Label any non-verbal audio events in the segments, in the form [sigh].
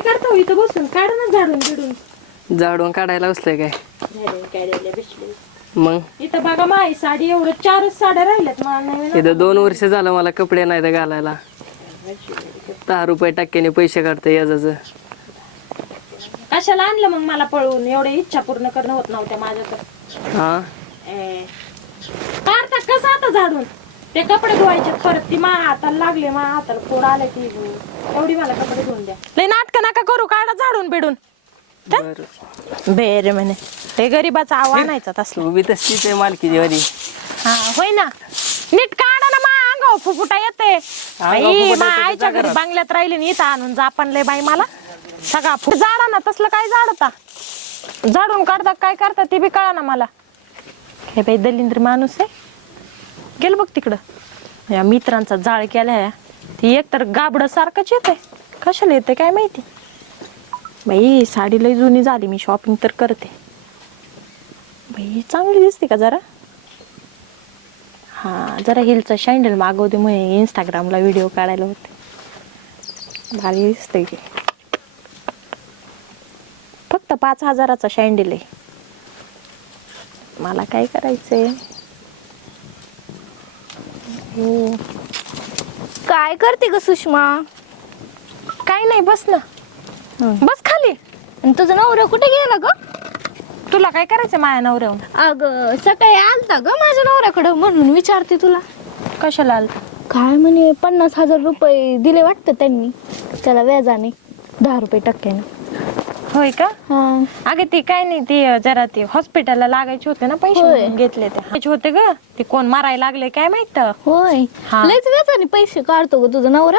काय करता हो इथं बसून? काढ ना झाडून बिडून. झाडून काढायला बसलंय काय? झाडून काढायला बसले. मग? इथं बघा माई साडी एवढं चारच साड्या राहिल्यात मला नाही इथं दोन वर्ष झालं मला कपडे नाही तर घालायला. दहा रुपये टक्क्याने पैसे काढते याजाचं. कशाला आणलं मग मला पळवून? एवढ्या इच्छा पूर्ण करणं होत नव्हत्या माझ्या तर हा? ए, काढतात कसं आता झाडून? ते कपडे धुवायचे. परत ती मा हाताला लागले मा हाताला फोड आले ती एवढी मला कपडे धुवून द्या. लय नाटक नका करू काढा झाडून बिडून. बरं. बेर म्हणे. ते गरीबाचा आव्हान आणायचा तसलं. उभी तशीच आहे मालकीची वाली. हा होय ना. नीट काढा ना मा. अंगाव फुफुटा येते. बाई मा आईच्या घरी. बांगल्यात राहिली ना इथं आणून जापणले बाई मला. सगळा फुट झाडा ना तसलं काय झाडता झाडून काढता काय करता ते बी कळा ना मला. हे बाई दलिंद्र माणूस आहे. गेल बघ तिकडं. या मित्रांचा जाळ केलाय. ती एक तर गाबड सारखंच येते कशाला येते काय माहिती? बाई साडी लई जुनी झाली मी शॉपिंग तर करते. बाई चांगली दिसते का जरा? हा जरा हिलचा शँडल मागवते मग इंस्टाग्रामला व्हिडिओ काढायला होते. भारी दिसते की फक्त पाच हजाराचा शँडल आहे. मला काय करायचंय? हो. काय करते ग सुषमा? काय नाही बस ना. बस खाली. आणि तुझा नवरा कुठे गेला ग? तुला काय करायचं माया नवऱ्याहून? अग सकाळी आलता ग माझ्या नवऱ्याकडं म्हणून विचारते तुला. कशाला आल काय म्हणे पन्नास हजार रुपये दिले वाटतं त्यांनी. त्याला व्याजाने दहा रुपये टक्क्याने. होय का? हा. अगे ते काय नाही ते जरा ते हॉस्पिटलला लागायचे होते ना पैसे होय. म्हणून घेतले ते. लागायचे होते ग. ते कोण मारायला लागले काय माहीत? होय. हा. लयच व्याजाने पैसे काढतो ग तुझा नवरा.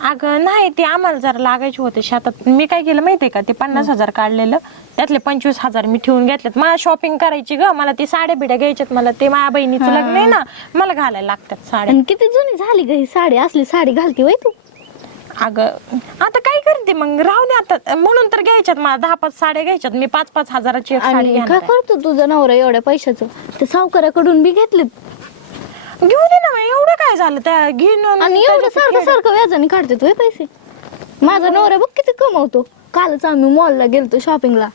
अगं नाही ते आम्हाला जरा लागायचे होते शेतात. मी काय केलं माहितीये का? ते पन्नास हजार काढलेलं. त्यातले पंचवीस हजार मी ठेवून घेतलेत. मला शॉपिंग करायची ग. मला ते साड्या बिड्या घ्यायच्यात. मला ते माझ्या बहिणीचं लग्न आहे ना. मला घालायला लागतात साड्या. आणि किती जुनी झाली ग ही साडी? असली साडी घालती वय तू? अगं आता काय करते मग? राहू दे आता. म्हणून तर घ्यायच्यात मला. दहा पाच साड्या घ्यायच्यात. मी पाच पाच हजाराची एक साडी आणि घेणार काय आहे. करतो तुझा नवरा एवढ्या पैशाचं? ते सावकाराकडून बी घेतलेत. घेऊ दे ना एवढं काय झालं? त्या घेऊन आणि एवढं सारखं सारखं व्याजाने काढते तू हे पैसे. माझा नवरा बघ किती कमवतो. कालच आम्ही मॉलला गेलतो शॉपिंगला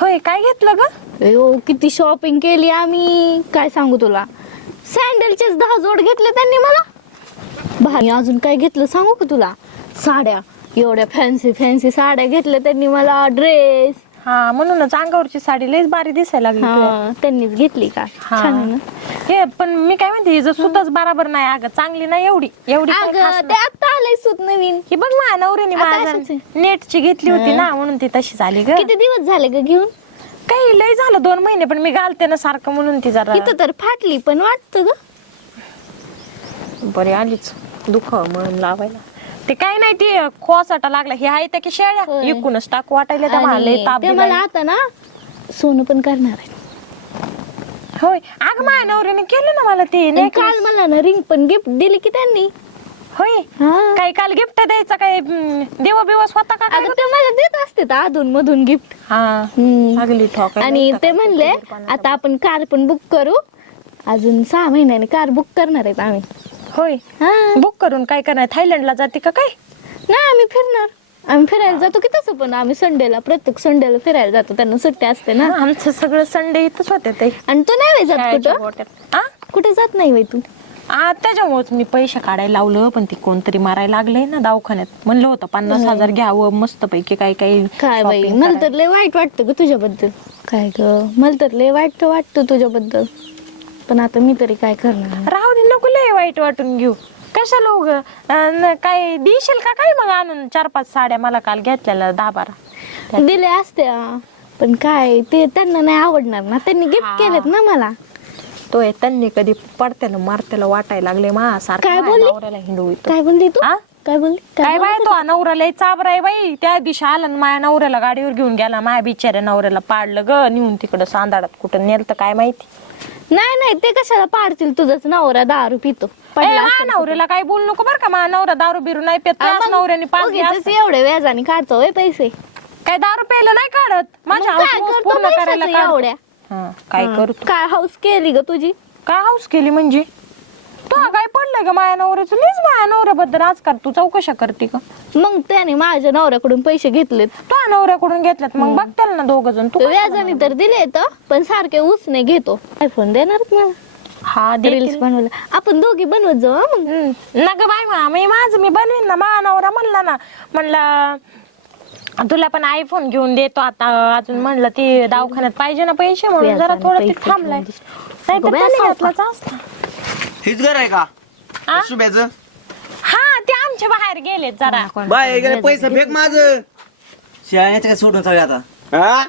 होय काय घेतलं ग? अयो किती शॉपिंग केली आम्ही. काय सांगू तुला? सँडलचेच दहा जोड घेतले त्यांनी मला. भारी अजून काय घेतलं सांगू का तुला? साड्या एवढ्या फॅन्सी फॅन्सी साड्या घेतल्या त्यांनी मला ड्रेस हा म्हणूनच अंगावरची साडी लयच बारी दिसायला लागली तुला. त्यांनीच घेतली का? हा. छान आहे ना? हे पण मी काय म्हणते हिचं सुतच बराबर नाही अगं चांगली नाही एवढी. एवढी काही खास अगं नाही. ते आता आलंय सूत नवीन. ही बघ माझ्या नवऱ्याने आता माझ्या अशीच नेटची घेतली होती ना म्हणून ती तशी झाली ग. किती दिवस झाले ग घेऊन? काही लय झालं दोन महिने पण मी घालते ना सारखं म्हणून ती जरा. इथं तर फाटली पण वाटत ग. बरी आलीच. दुख म्हणून लावायला. ते काय नाही ते खोसाटा लागला. हे आहे त्या की शेळ्या. होय. इकूनच टाकू वाटायला त्या मला लय आणि ताप ते दिलाय. मला आता ना सोनं पण करणार आहे. होय. अग माझ्या नवऱ्याने केलं ना मला ते आणि necklace. काल मला ना रिंग पण गिफ्ट दिली की त्यांनी. होय. हा. काही काल गिफ्ट द्यायचं काय देवा बिवस होता का काय अगं ते मला देत असते अधून मधून गिफ्ट हा. लागली ठोकायला आणि ते म्हणले आता आपण कार पण बुक करू. अजून सहा महिन्याने कार बुक करणार आहेत आम्ही. होय. हा. बुक करून काय करणार? थायलंडला जाते का काय? नाही आम्ही फिरणार. आम्ही फिरायला जातो की तसं पण. आम्ही संडेला प्रत्येक संडेला फिरायला जातो. त्यांना सुट्टी असते ना. आमचं सगळं संडे इथंच होते ते. आणि तू नाही जात शाळेच्या कुठं? गोट्यात. आ? कुठे जात नाही वय तू? आ, त्याच्यामुळेच मी पैसे काढायला लावलं पण ते कोणतरी मारायला लागले ना दवाखान्यात. म्हणलं होतं पन्नास हजार घ्यावं मस्त पैकी काय काय काय बाई shopping मला तर लय वाईट वाटतं ग तुझ्याबद्दल. काय ग? मला तर लय वाईट वाटतं तुझ्याबद्दल. पण आता मी तरी काय करणार? राहू दे नको लय वाईट वाटून घेऊ. कशाला उग? काय देशील का? काय मग आणून? चार पाच साड्या मला काल घेतलेल्या दहा बारा. दिले असत्या. पण काय ते त्यांना नाही आवडणार ना. त्यांनी. गिफ्ट केलेत ना मला. तो आहे त्यांनी कधी पडत्याला मारत्याला वाटायला लागले मा. काय बोलली? नवऱ्याला हिंडू. काय बोलली तू? आ? काय बोलली? काय? बाय तो नवरा लय चाबरा आहे बाई. त्या दिवशी आला ना माझ्या नवऱ्याला गाडीवर घेऊन गेला. माझ्या बिचाऱ्या नवऱ्याला पाडलं ग. नेऊन तिकडं सांदाडात कुठं नेलं तर काय माहिती. नाही नाही ते कशाला पाडतील तुझाच नवरा दारू पितो पडला असेल. नवऱ्याला काय बोलू नको बरं का माझ्या नवरा दारू बिरू नाही पेत आ, त्याच मग नवऱ्याने उगीचच असं. एवढे व्याजाने काढतो पैसे काय दारू प्यायला नाही काढत माझ्या मग काय हौस करतो पूर्ण करायला पैशाचं काढतो. एवढ्या हा, काय. करतो काय हाऊस केली ग तुझी काय हाऊस केली म्हणजे तो काय पडलंय का माया नवऱ्याचं? मीच माया नवऱ्याबद्दल आजकाल तू चौकशा करते का मग त्याने माझ्या नवऱ्याकडून पैसे घेतलेत. तो नवऱ्याकडून घेतल्यात मग बघताल ना दोघ जण. तू व्याजाने तर दिले तर पण सारखे उसने घेतो. आयफोन देणारच मला. हा रील्स बनवलं. आपण दोघी बनवत जाऊ हं मग. नग बाय मा मी माझं मी बनवीन ना मा नवरा म्हणला ना म्हणला तुला पण आयफोन घेऊन देतो आता. अजून म्हणलं ती दवाखान्यात पाहिजे ना पैसे म्हणून. जरा व्याजाने थोडं ते पैसे थांबलाय. घेऊन नाही अगं तर बाई, असं असता. हेच घर आहे का? हा? शुभ्याचं? हा ते आमच्या बाहेर गेलेत जरा. बाय गेले पैसे फेक माझ. शाळेचे काय सोडून सगळे आता? हा?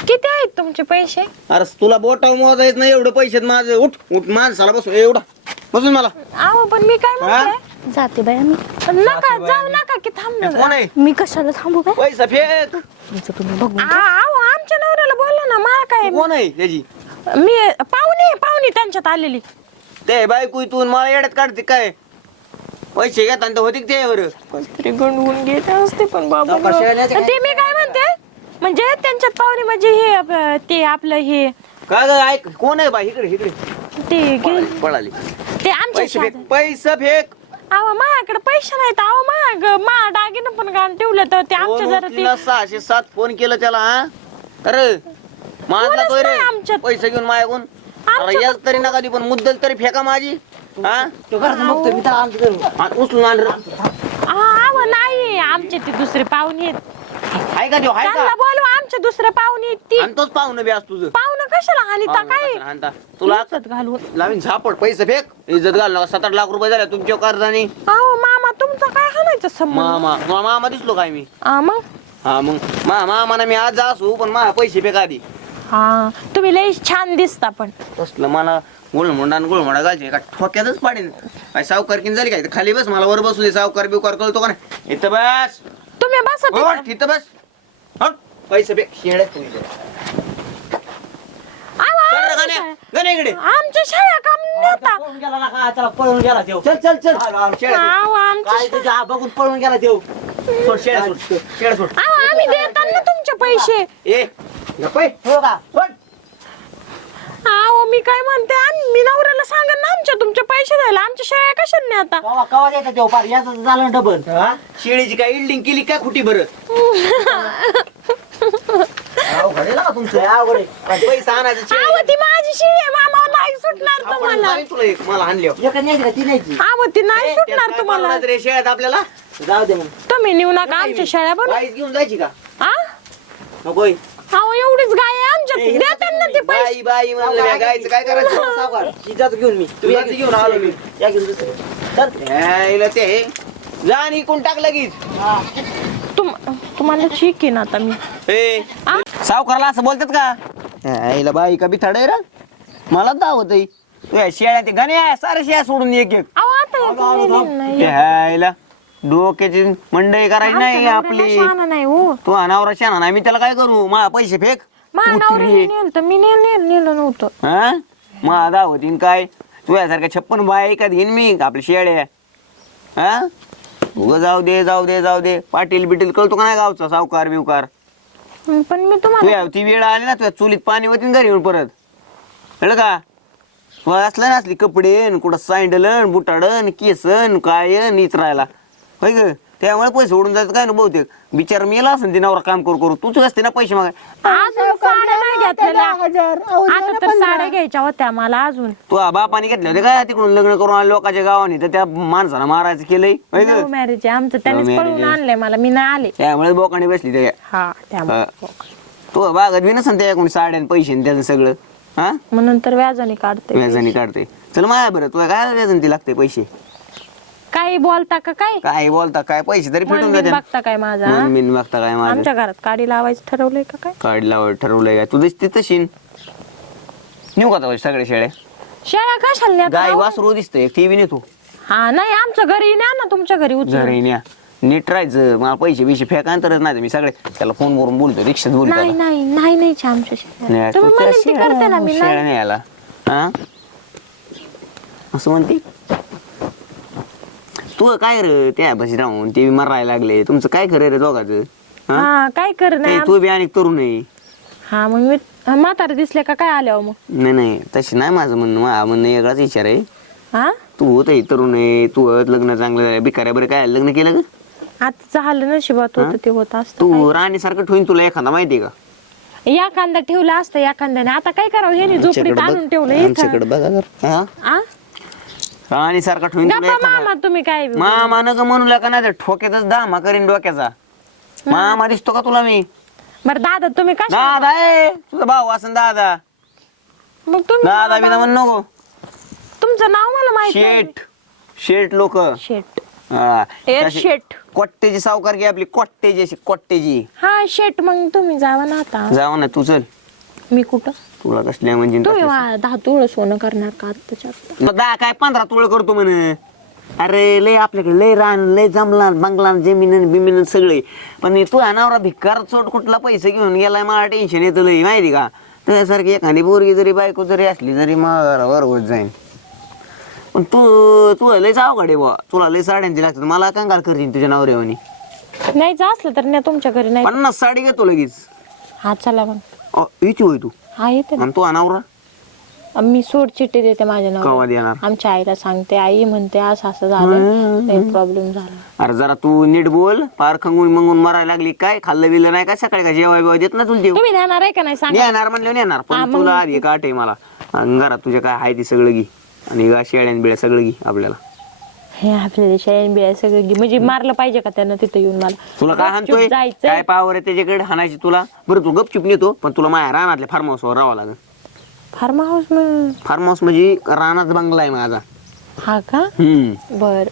किती आहेत तुमचे पैसे? अरे तुला बोटाव मोजायच नाही एवढं पैसे माझं. उठ उठ माणसाला बसू. ए, एवढा बसून मला. आहो पण मी काय म्हणते? जाते बाय मी नका जाऊ नका की थांब ना कोण आहे? मी कशाला थांबू काय पैसा फेक. तुमचं तुम्ही बघू आ- आहो आमच्या नवऱ्याला बोलला ना मला काय कोण आहे त्याची मी पाहुणे पाहुणे त्यांच्यात आलेली. ते बायको इथून मला येड्यात काढते काय? पैसे घेताना तर होते ते बरं तरी गंडवून घेत असते पण बाबा काय? ते मी काय म्हणते? म्हणजे त्यांच्यात पाहुणे म्हणजे हे ते आपलं हे. काय ग ऐक कोण आहे बाई इकडे इकडे. ते गे- पळाली, पळाली ते आमच्या पैसे फेक शेजारी. पैसा फेक. अहो माझ्याकडे पैसे नाहीत. अहो माग मा दागिनं पण घाण ठेवलं तर ते आमच्या फोन जरा ते सहाशे सात फोन केलं त्याला हा? अरे माझला फोनच तो रे. नाही आमच्यात. पैसे घेऊन माझ्याकडून अरे याच तरी नका दी पण मुद्दल तरी फेका माझी. हा? तो घरात बघतोय मी त्याला आणतो घरून. हा, उचलून आण रे. अहो नाही आमचे ते दुसरे पाहुणे आहेत. हाय का देव हाय त्यांना का बोलवा आमचे दुसरे पाहुणे आहेत ती. आणि तोच पाहुणं बी आज तुझं. पाहुणं कशाला आणि पाहुणं काय? हाणता? तुला इज्जत घालून लावीन झापड पैसे फेक. इज्जत घाल नका सात आठ लाख रुपये झाले तुमच्या कर्जाने. अहो मामा तुमचा काय हाणायचं संबंध? मामा तुला मामा दिसलो काय मी? मग? हा मग. मा मामाना मी आज असू पण मा पैसे फेक आधी. हा. तुम्ही लई छान दिसता पण. तसलं मला गुळमुंडा गुळमुंडा घालचे का ठोक्यातच पाडीन. काय सावकार किन झाली काय? इथं खाली बस मला वर बसू दे. सावकार बिवकार कळतो का नाही? इथं बस. तुम्ही बसा तिथं. इथं बस. हट. पैसे फेक शेळ्या तुम्ही चल रे आमच्या गाण्या शाळा- गाण्या इकडे. आमच्या शाळा काम नेता पळून गेला ना का त्याला पळून गेला देव. चल चल चल. शेळ्या अहो आमच्या काय हा बघून पळून गेला देव. सोड शेळ्या सोड शेळ्या सोड. आम्ही देताना तुमचे पैसे. ए आहे. हो का? सोड. अहो मी काय म्हणते आम- मी नवऱ्याला सांगेन ना आमच्या तुमचे पैसे द्यायला. आमच्या शाळा कशाने आता? कवा कवा द्यायचा देव? पार याच झालं डबल? शेळीची काय इल्डिंग केली काय खुटी बरं [laughs] अवघड आहे ना तुमचं. अवघड आहे. पैसा आणायचं शेळी. अहो ती माझी आहे मामा नाही सुटणार आपण तुम्हाला. जाईन तुला एक मला आणल्यावर एका न्यायची का? ती न्यायची. नाही सुटणार तुम्हाला. रे शेळ्यात आपल्याला? जाऊ दे मग. तुम्ही नेऊ नका आमच्या शाळा बन बाईच घेऊन जायची का? हा नकोय अहो एवढीच गाय आहे आमच्या. ते पैसे. बाई बाई म्हणलं गायचं काय करायचं? सावकार. ती जातो घेऊन मी. तू याची घेऊन आलो मी. या घेऊन दुसरं. चल. यायला ते जा आणि कोण टाक लगेच. तुम तुम्हाला ठीक आहे ना आता मी. ए. आ? सावकाराला असं बोलतात का? यायला बाई का बिथाड आहे रे. मला दावत शेळ्या ते गणे सारे शेळ्या सोडून एक एक. अहो आता नाही. डोक्याची मंडई करायची आमच्या नाही नवऱ्याला आपली. शहाणा नाही हो. तू अनावरा शाना नाही मी त्याला काय करू? मा पैसे फेक? माझ्या. नवऱ्याने नेलं तर मी नेलं नेलं नेलं नव्हतं. हा? मा दावतीन काय? तुझ्यासारख्या छप्पन बाय का घेईन मी आपल्या शेळ्या? हा? उगं जाऊ दे जाऊ दे जाऊ दे. पाटील बिटील कळतो का नाही गावचा? सावकार बिवकार पण मी तुम्हाला तुझ्या ती वेळ आली ना तुझ्या चुलीत पाणी होती ना घरी येऊन परत. कळलं का? तू असलं ना असली कपडे न कुठं सँडलन बुटाडन केसन काय नीच राहायला होय ग? त्यामुळे पैसे सोडून जायचं काय ना बहुतेक बिचार मेला असेल ते नवरा काम करू करू तूच असते ना पैसे अजून साड्या नाही घेतलेल्या. आता तर साड्या घ्यायच्या होत्या मला अजून. तू बापाने घेतले होते काय तिकडून लग्न करून आले लोकांच्या गावाने तर त्या माणसाला मारायचं केलंय. मॅरेज आहे आमचं त्यांनीच पळून. आणलंय मला मी नाही आले. त्यामुळे बोकाने बसली त्या. हा त्यामुळे तू बागत बी नसन त्या कोणी साड्या पैसे न त्याचं सगळं. हा? मग नंतर व्याजाने काढते. व्याजाने काढते. चल माया बरं तुला काय व्याजन ती लागते पैसे? काही बोलता का काय? काय बोलता काय पैसे तरी मन फिटून बिन जाते बघता काय माझा? मन बिन बघता काय माझं. आमच्या घरात काडी लावायचं ठरवलंय का काय? काढ लावड ठरवलंय का तू दिसते तशी नेऊ का तुझ्या सगळ्या शेळ्या? शेळ्या कशाला नेता गाय हो? वासरू दिसतंय ती बी नेतो. हा नाही आमच्या घरी न्या ना तुमच्या घरी उचलून. घरी न्या. नीट राहायचं मला पैसे बिशे फेका तरच नाही तर मी सगळे त्याला फोन करून बोलतो रिक्षात बोलतो नाही त्याला. नाही नाही नाही आमच्या शेळ्या. नाही, तुम्ही तू म्हणेल कशी ते करते ना मी शेळ्या नाही. न्यायला. हा? असं म्हणते? तू काय रे? त्या बशी राहून ते बी मरायला लागले. तुमचं काय खरं रे दोघाचं? हा? हा काय कर ते नाही. तू बी आणि तरुण आहे. हा मग मी म्हातारे दिसले का? काय आल्यावर मग? नाही नाही. तशी नाही माझं म्हणणं. माझं म्हणणं वेगळाच विचार आहे. हा? तू होत आहे तरुण आहे. तू होत लग्न चांगलं झालं. बिकाऱ्या बरं काय लग्न केलं ग? आता झालं नशिबात होतं ते होत असतं तू राणीसारखं ठेवून तुला एखादा माहितीये का? या कांदा ठेवला असतं या कांद्याने आता काय करावं? हे झोपडीत आणून ठेवलं आमच्याकडे इथं. बघा जरा. हा? आ? ठेवून तुला गप्पा एखादा मामा तुम्ही काय बी. मामा नग म्हणू का नाही ठोक्यातच दामा करीन डोक्याचा. मामा दिसतो का तुला मी? बरं दादा तुम्ही कशा? दादा आहे तुझा भाऊ असं दादा. मग तुम्ही दादा बिना म्हण नको. तुमचं नाव मला माहिती शेट शेट लोक. शेट एअर शेट कोट्टेची सावकारकी आपली कोट्टेची अशी कोट्टेची हा शेट मग तुम्ही जावा ना आता. जाऊ ना तू चल. मी कुठं? तुला कसल्या म्हणजे तुम्ही वा- दहा तुळ सोनं करणार का आत्ताच्या आत्ता मग दहा काय पंधरा तुळ करतो म्हण. अरे लय आपल्याकडे लय रान लय जमला बंगला जमीन बिमीन सगळे. पण तू अनावरा भिकार चोट कुठला पैसे घेऊन गेलाय मला टेन्शन येतं लय माहिती का? तुझ्यासारखी एखादी पोरगी जरी बायको जरी असली तरी मग बरोबर जाईन. पण तू तू लयच अवघड आहे बुवा. तुला लय साड्यांची लागतात. मला कंगाल करतील तुझ्या नवऱ्यावानी. न्यायचं असलं तर नाही तुमच्या घरी नाही. पन्नास साडी घेतो लगेच. हा चला मग. अ, इथे होय तू. हा येते ना. आणि तू अनावरा? मी सोड चिठ्ठी देते माझ्या कवा नावावर देणार? आमच्या आईला सांगते. आई म्हणते असं असं झालं. प्रॉब्लेम झाला. अरे जरा तू नीट बोल. पार खंगून मंगून मरायला लागली काय? खाल्लं बिल्लं नाही काय सकाळी का? जेवाय बिवाय देत ना तुला देऊ? तुम्ही देणार आहे का नाही? सांगा. नेणार म्हणलं नेणार. पण तुला आधी काट आहे मला. आणि घरात तुझ्या काय आहे ते सगळं घे. आणि गा शेळ्यान बिळ्या सगळं घे आपल्याला. हे आपल्याला शाळेन बिळ्या सगळं घे. म्हणजे मारलं पाहिजे का त्यानं तिथं येऊन मला? तुला काय गपचूप हाणतोय? जायचं. काय पावर आहे त्याच्याकडे हाणायची तुला? बरं तू गपचूप नेतो पण तुला माझ्या रानातल्या फार्म हाऊसवर राहावं लागेल. फार्म हाऊस मग? फार्म हाऊस म्हणजे रानात बंगला आहे माझा. हा का? हम्म. बर.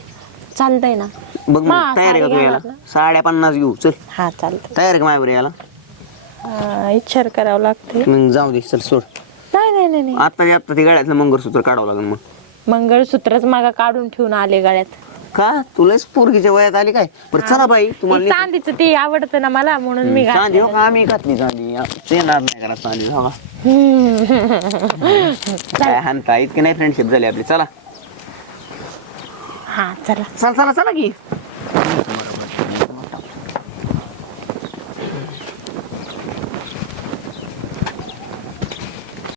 चालतंय ना. बघ मग तयार आहे का साडी तू याला? साड्या पन्नास घेऊ चल. हा चालतंय. तयार आहे का माझ्यावर याला? हा, इच्छार करावं लागते मग जाऊ दे चल सोड. नाही नाही नाही नाही. आता आता ते गळ्यातलं मंगळसूत्र काढावं लागेल मग. मंगळसूत्रच मागा काढून ठेवून आले गळ्यात. का? तुलाच पोरगीच्या वयात आली काय? बरं चला बाई ते तुम्हाला चांदीचं ते आवडतं ना मला म्हणून मी घातलं. चांदी हो का? आम्ही घातली चांदी. येणार नाही करा चांदी हो का? काय हानता? इतकी नाही फ्रेंडशिप झाली आपली. चला. हा चला. चला चला चला की.